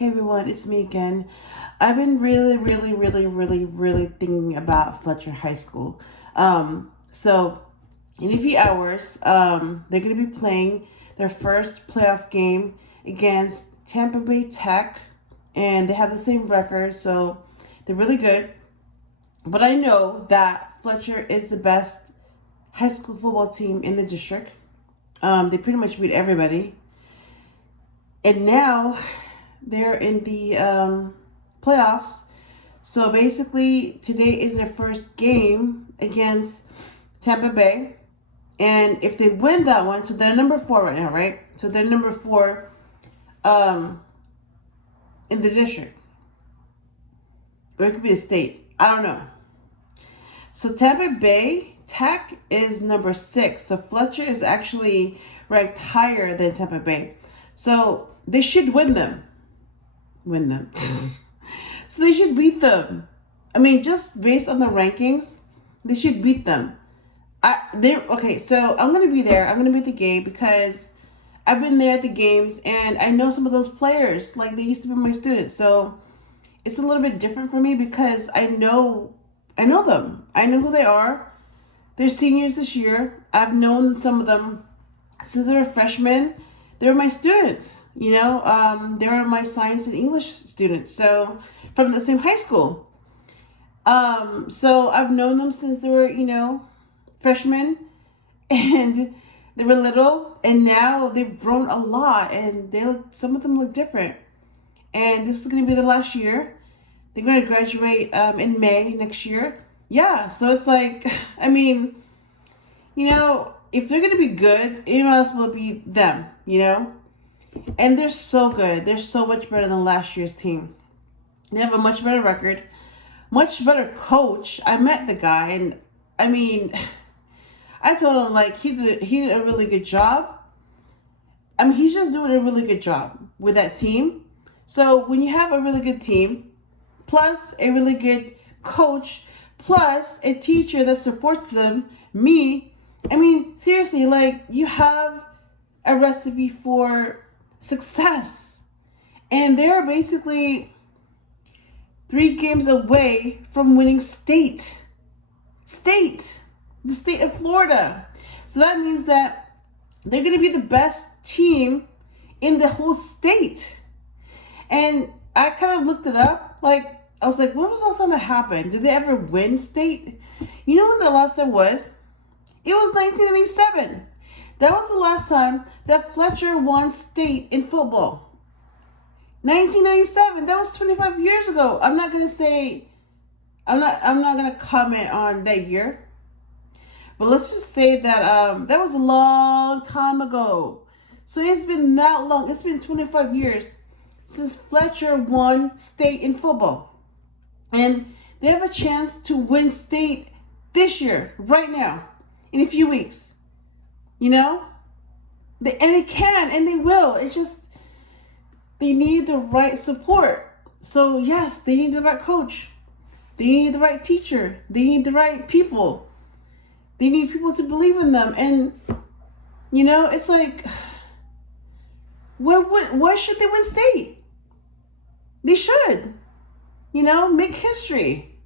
Hey everyone, it's me again. I've been really thinking about Fletcher High School. So in a few hours, they're going to be playing their first playoff game against Tampa Bay Tech, and they have the same record, so they're really good. But I know that Fletcher is the best high school football team in the district. They pretty much beat everybody. And now they're in the playoffs. So basically, today is their first game against Tampa Bay. And if they win that one, so they're number 4 right now, right? So they're number 4 in the district. Or it could be a state. I don't know. So Tampa Bay Tech is number 6. So Fletcher is actually ranked higher than Tampa Bay. So they should win them. So they should beat them. I mean, just based on the rankings, they should beat them. Okay, so I'm gonna be there. I'm gonna be at the game because I've been there at the games and I know some of those players. Like, they used to be my students. So it's a little bit different for me because I know them. I know who they are. They're seniors this year. I've known some of them since they were freshmen. They were my students. They were my science and English students. So from the same high school. So I've known them since they were, freshmen, and they were little, and now they've grown a lot, and some of them look different. And this is going to be the last year. They're going to graduate in May next year. Yeah, so it's like, I mean, if they're going to be good, it might as well be them, And they're so good. They're so much better than last year's team. They have a much better record, much better coach. I met the guy, and I mean, I told him, like, he did a really good job. I mean, he's just doing a really good job with that team. So when you have a really good team, plus a really good coach, plus a teacher that supports them, I mean, seriously, like, you have a recipe for success. And they're basically 3 games away from winning the state of Florida. So that means that they're going to be the best team in the whole state. And I kind of looked it up. Like, I was like, when was the last time it happened? Did they ever win state? You know when the last time was? It was 1997. That was the last time that Fletcher won state in football. 1997. That was 25 years ago. I'm not gonna comment on that year. But let's just say that that was a long time ago. So it's been that long. It's been 25 years since Fletcher won state in football. And they have a chance to win state this year, right now, in a few weeks. And they can, and they will. It's just, they need the right support. So yes, they need the right coach. They need the right teacher. They need the right people. They need people to believe in them. And, it's like, why should they win state? They should. Make history.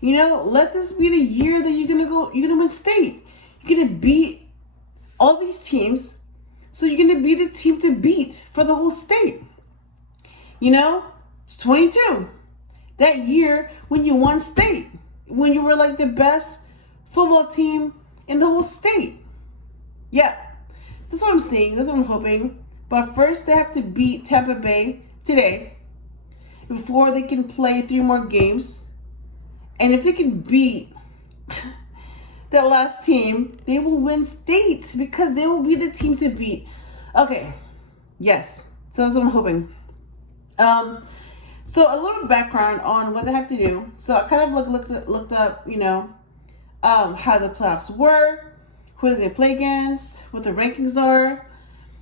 Let this be the year that you're gonna win state. You're gonna beat all these teams. So you're gonna be the team to beat for the whole state. It's 22. That year when you won state, when you were like the best football team in the whole state. Yeah, that's what I'm saying. That's what I'm hoping. But first, they have to beat Tampa Bay today before they can play 3 more games. And if they can beat that last team, they will win state because they will be the team to beat. Okay, yes. So that's what I'm hoping. So a little background on what they have to do. So I kind of looked up, how the playoffs work, who they're going to play against, what the rankings are.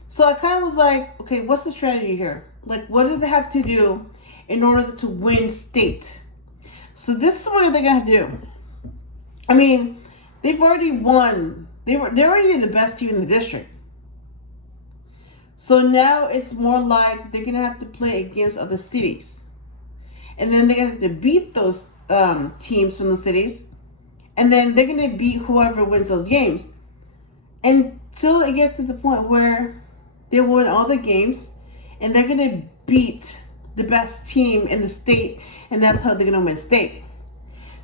So I kind of was like, okay, what's the strategy here? Like, what do they have to do in order to win state? So this is what they're going to have to do. I mean, they've already won. They're already the best team in the district. So now it's more like they're going to have to play against other cities. And then they're going to have to beat those teams from the cities. And then they're going to beat whoever wins those games. Until it gets to the point where they win all the games. And they're going to beat the best team in the state. And that's how they're going to win state.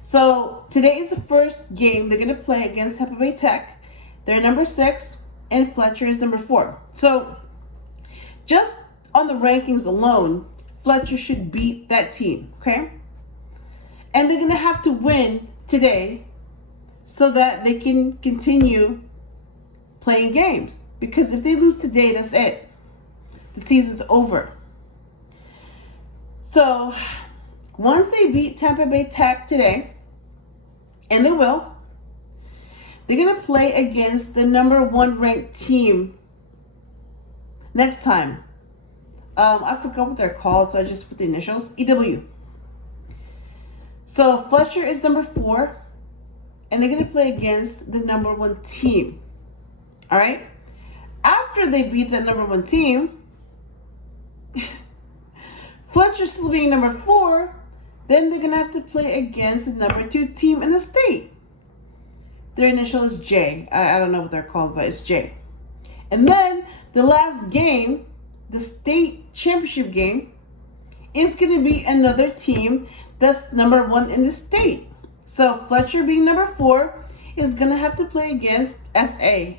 So today is the first game they're going to play against Tampa Bay Tech. They're number 6. And Fletcher is number 4. So just on the rankings alone, Fletcher should beat that team, okay? And they're going to have to win today so that they can continue playing games. Because if they lose today, that's it. The season's over. So once they beat Tampa Bay Tech today, and they will, they're going to play against the number 1 ranked team next time. I forgot what they're called, so I just put the initials. EW. So Fletcher is number 4, and they're going to play against the number 1 team. All right? After they beat the number 1 team, Fletcher still being number 4, then they're going to have to play against the number 2 team in the state. Their initial is J. I don't know what they're called, but it's J. And then the last game, the state championship game, is going to be another team that's number 1 in the state. So Fletcher being number 4 is going to have to play against SA. I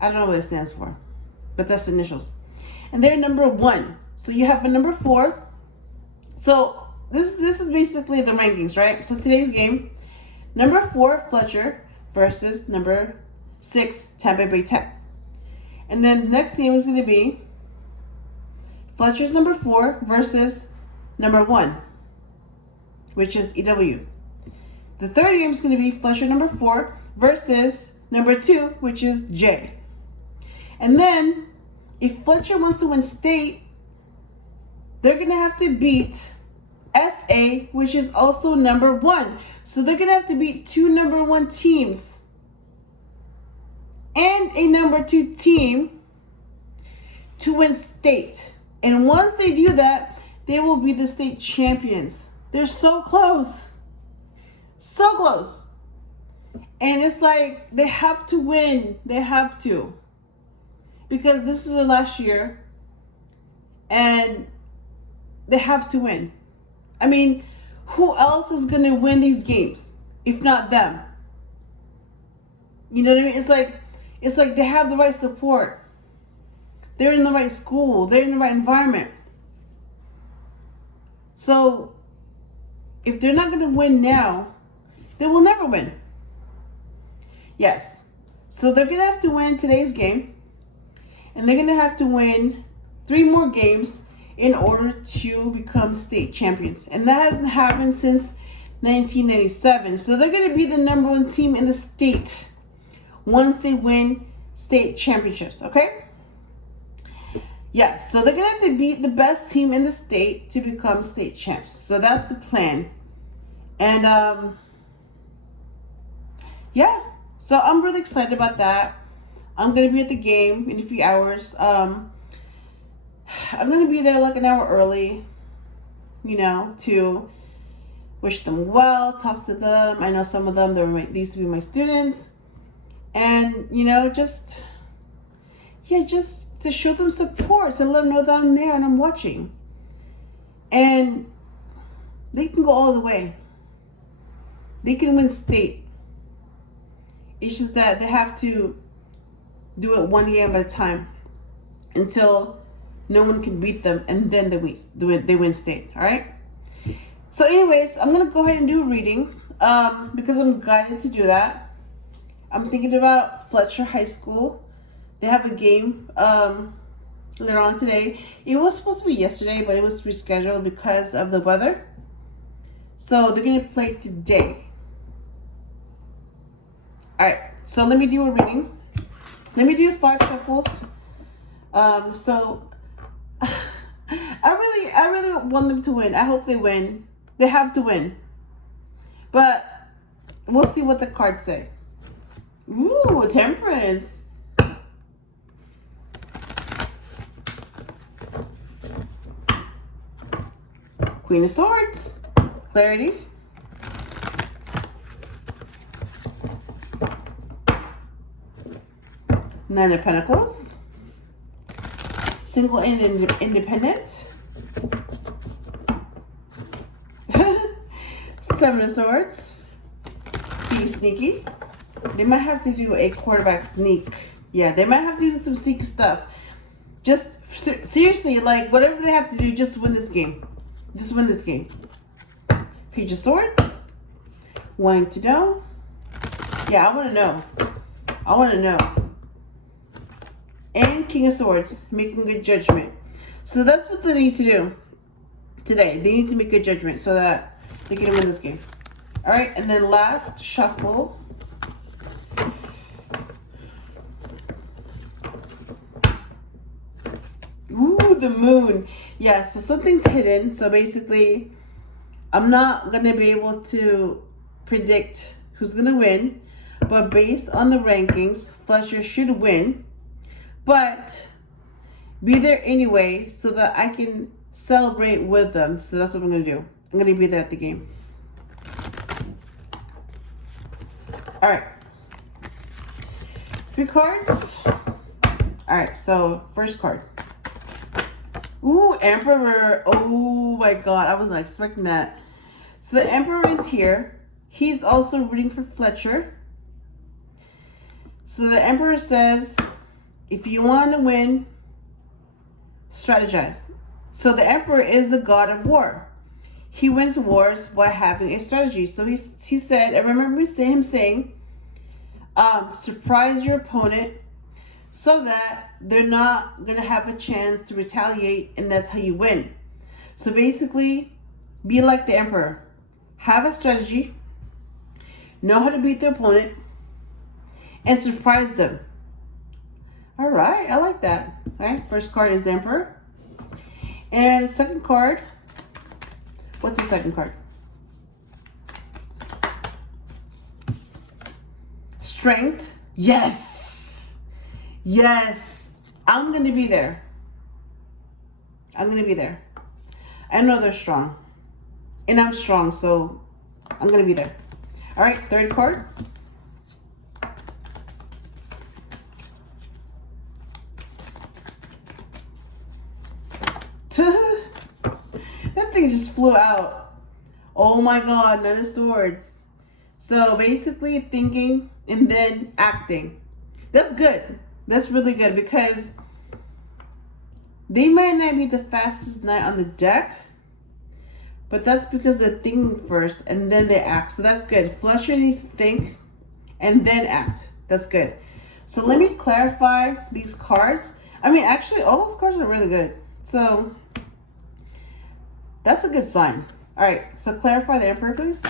don't know what it stands for, but that's the initials. And they're number 1. So you have a number 4. So this is basically the rankings, right? So today's game, number 4 Fletcher versus number 6 Tampa Bay Tech. And then the next game is going to be Fletcher's number 4 versus number 1, which is EW. The third game is going to be Fletcher number 4 versus number 2, which is J. And then if Fletcher wants to win state, they're going to have to beat SA, which is also number 1. So they're going to have to beat 2 number 1 teams and a number 2 team to win state. And once they do that, they will be the state champions. They're so close. So close. And it's like they have to win. They have to. Because this is their last year. And they have to win. I mean, who else is going to win these games if not them? You know what I mean? It's like they have the right support. They're in the right school. They're in the right environment. So if they're not going to win now, they will never win. Yes. So they're going to have to win today's game. And they're going to have to win 3 more games in order to become state champions. And that hasn't happened since 1997. So they're going to be the number 1 team in the state once they win state championships, okay? Yeah, so they're going to have to beat the best team in the state to become state champs. So that's the plan. And, yeah, so I'm really excited about that. I'm going to be at the game in a few hours. I'm going to be there like an hour early, you know, to wish them well, talk to them. I know some of them, these to be my students. And, you know, just to show them support, to let them know that I'm there and I'm watching. And they can go all the way. They can win state. It's just that they have to do it 1 game at a time until no one can beat them, and then they win state, all right? So anyways, I'm going to go ahead and do a reading because I'm guided to do that. I'm thinking about Fletcher High School. They have a game later on today. It was supposed to be yesterday, but it was rescheduled because of the weather. So they're going to play today. All right, so let me do a reading. Let me do 5 shuffles. So I really want them to win. I hope they win. They have to win. But we'll see what the cards say. Ooh, Temperance. Queen of Swords, clarity. Nine of Pentacles, single and independent. Seven of Swords, be sneaky. They might have to do a quarterback sneak. Yeah, they might have to do some sneak stuff. Just seriously, like whatever they have to do, just win this game. Just win this game. Page of Swords, wanting to know. Yeah, I want to know. I want to know. And King of Swords, making good judgment. So that's what they need to do today. They need to make good judgment so that they can win this game. All right, and then last shuffle. Ooh, the moon. Yeah, so something's hidden. So basically, I'm not going to be able to predict who's going to win. But based on the rankings, Fletcher should win. But be there anyway so that I can celebrate with them. So that's what I'm going to do. I'm going to be there at the game. All right. 3 cards. All right, so first card. Ooh, Emperor. Oh my God, I was not expecting that. So the Emperor is here. He's also rooting for Fletcher. So the Emperor says, if you want to win, strategize. So the Emperor is the god of war. He wins wars by having a strategy. So he said, I remember him saying, surprise your opponent so that they're not going to have a chance to retaliate, and that's how you win. So basically, be like the Emperor. Have a strategy, know how to beat the opponent, and surprise them. All right, I like that. All right, first card is the Emperor. And second card, what's the second card? Strength. Yes. Yes. I'm going to be there. I'm going to be there. I know they're strong. And I'm strong, so I'm going to be there. All right, third card. That thing just flew out. Oh my God, Nine of Swords. So basically thinking and then acting. That's good. That's really good because they might not be the fastest knight on the deck, but that's because they're thinking first and then they act. So that's good. Fletcher needs to think and then act. That's good. So let me clarify these cards. I mean, actually, all those cards are really good. So that's a good sign. All right, so clarify the Emperor, please.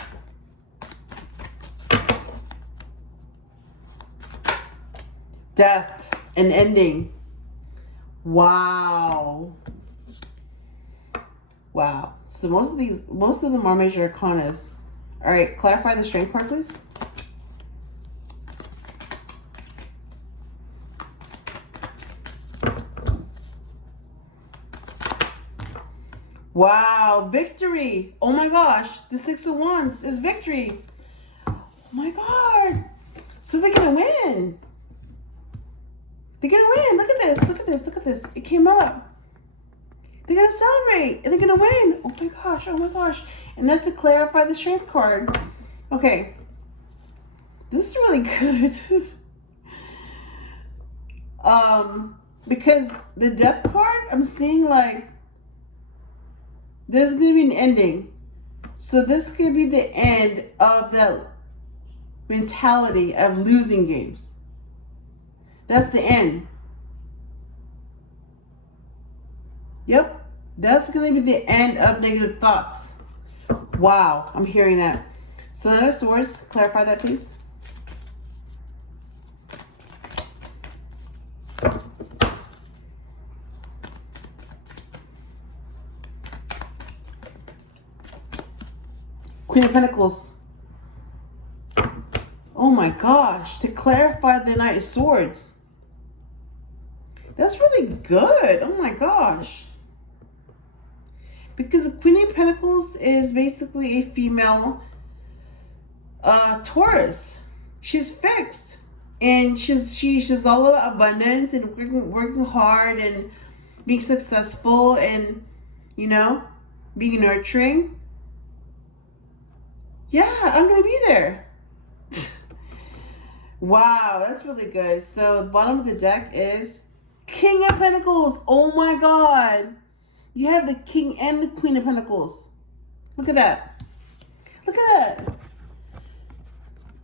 Death and ending. Wow. Wow. So most of them are major arcanas. All right, clarify the strength part, please. Wow, victory. Oh my gosh, the Six of Wands is victory. Oh my God. So they're going to win. They're going to win. Look at this. Look at this. Look at this. It came up. They're going to celebrate and they're going to win. Oh my gosh. Oh my gosh. And that's to clarify the strength card. Okay. This is really good. Because the death card, I'm seeing like there's going to be an ending. So this could be the end of that mentality of losing games. That's the end. Yep. That's going to be the end of negative thoughts. Wow. I'm hearing that. So Nine of Swords, clarify that, please. Queen of Pentacles. Oh my gosh. To clarify the Knight of Swords. That's really good. Oh my gosh. Because the Queen of Pentacles is basically a female Taurus. She's fixed. And she's all about abundance and working hard and being successful and, you know, being nurturing. Yeah, I'm going to be there. Wow, that's really good. So the bottom of the deck is King of Pentacles. Oh my God. You have the King and the Queen of Pentacles. Look at that. Look at that.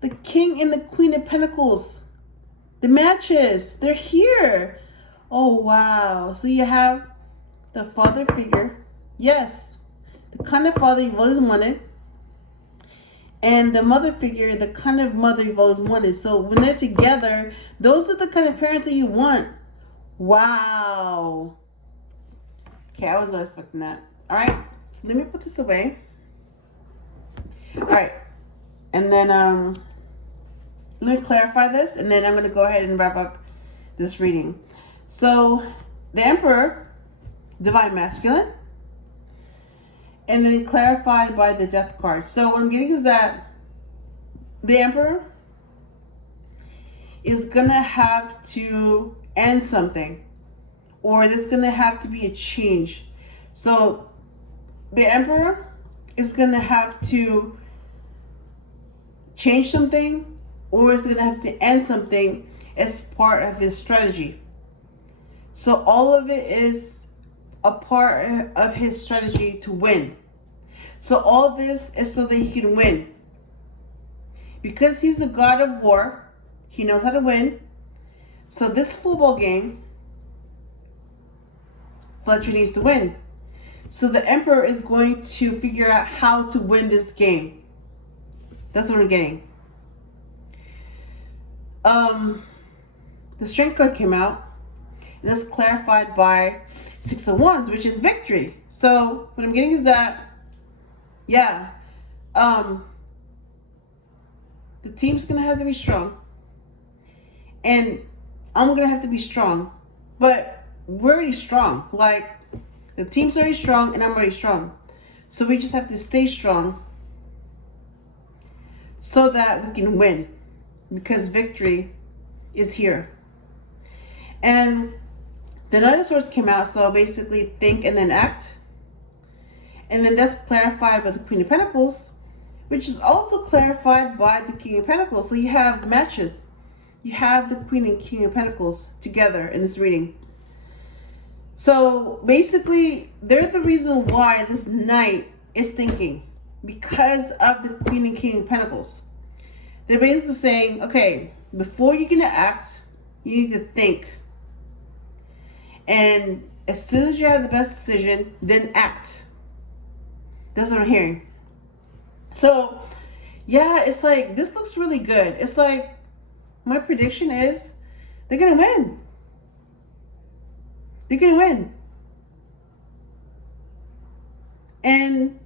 The King and the Queen of Pentacles. The matches. They're here. Oh, wow. So you have the father figure. Yes. The kind of father you've always wanted. And the mother figure, the kind of mother you've always wanted. So when they're together, those are the kind of parents that you want. Wow. Okay, I was not expecting that. All right. So let me put this away. All right. And then let me clarify this, and then I'm going to go ahead and wrap up this reading. So the Emperor, Divine Masculine, and then clarified by the Death card. So what I'm getting is that the Emperor is going to have to end something, or there's going to have to be a change. So the Emperor is going to have to change something, or is going to have to end something as part of his strategy. So all of it is a part of his strategy to win. So all of this is so that he can win. Because he's the god of war, he knows how to win. So this football game, Fletcher needs to win. So the Emperor is going to figure out how to win this game. That's what I'm getting. The Strength card came out. And that's clarified by Six of Wands, which is victory. So what I'm getting is that, yeah, the team's gonna have to be strong, and I'm gonna have to be strong. But we're already strong. Like, the team's already strong, and I'm already strong. So we just have to stay strong so that we can win, because victory is here. And the Knight of Swords came out, so basically think and then act. And then that's clarified by the Queen of Pentacles, which is also clarified by the King of Pentacles. So you have the matches. You have the Queen and King of Pentacles together in this reading. So basically, they're the reason why this Knight is thinking, because of the Queen and King of Pentacles. They're basically saying, okay, before you're going to act, you need to think. And as soon as you have the best decision, then act. That's what I'm hearing. So, yeah, it's like, this looks really good. It's like, my prediction is they're going to win. They're going to win. And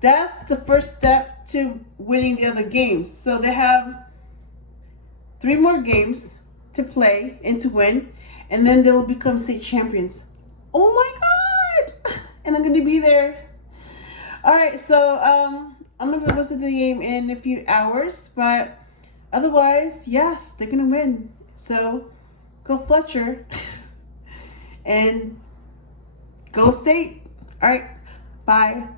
that's the first step to winning the other games. So they have 3 more games to play and to win, and then they will become state champions. Oh my God! And I'm gonna be there. All right, so I'm gonna go to the game in a few hours, but otherwise, yes, they're gonna win. So go Fletcher and go state. All right, bye.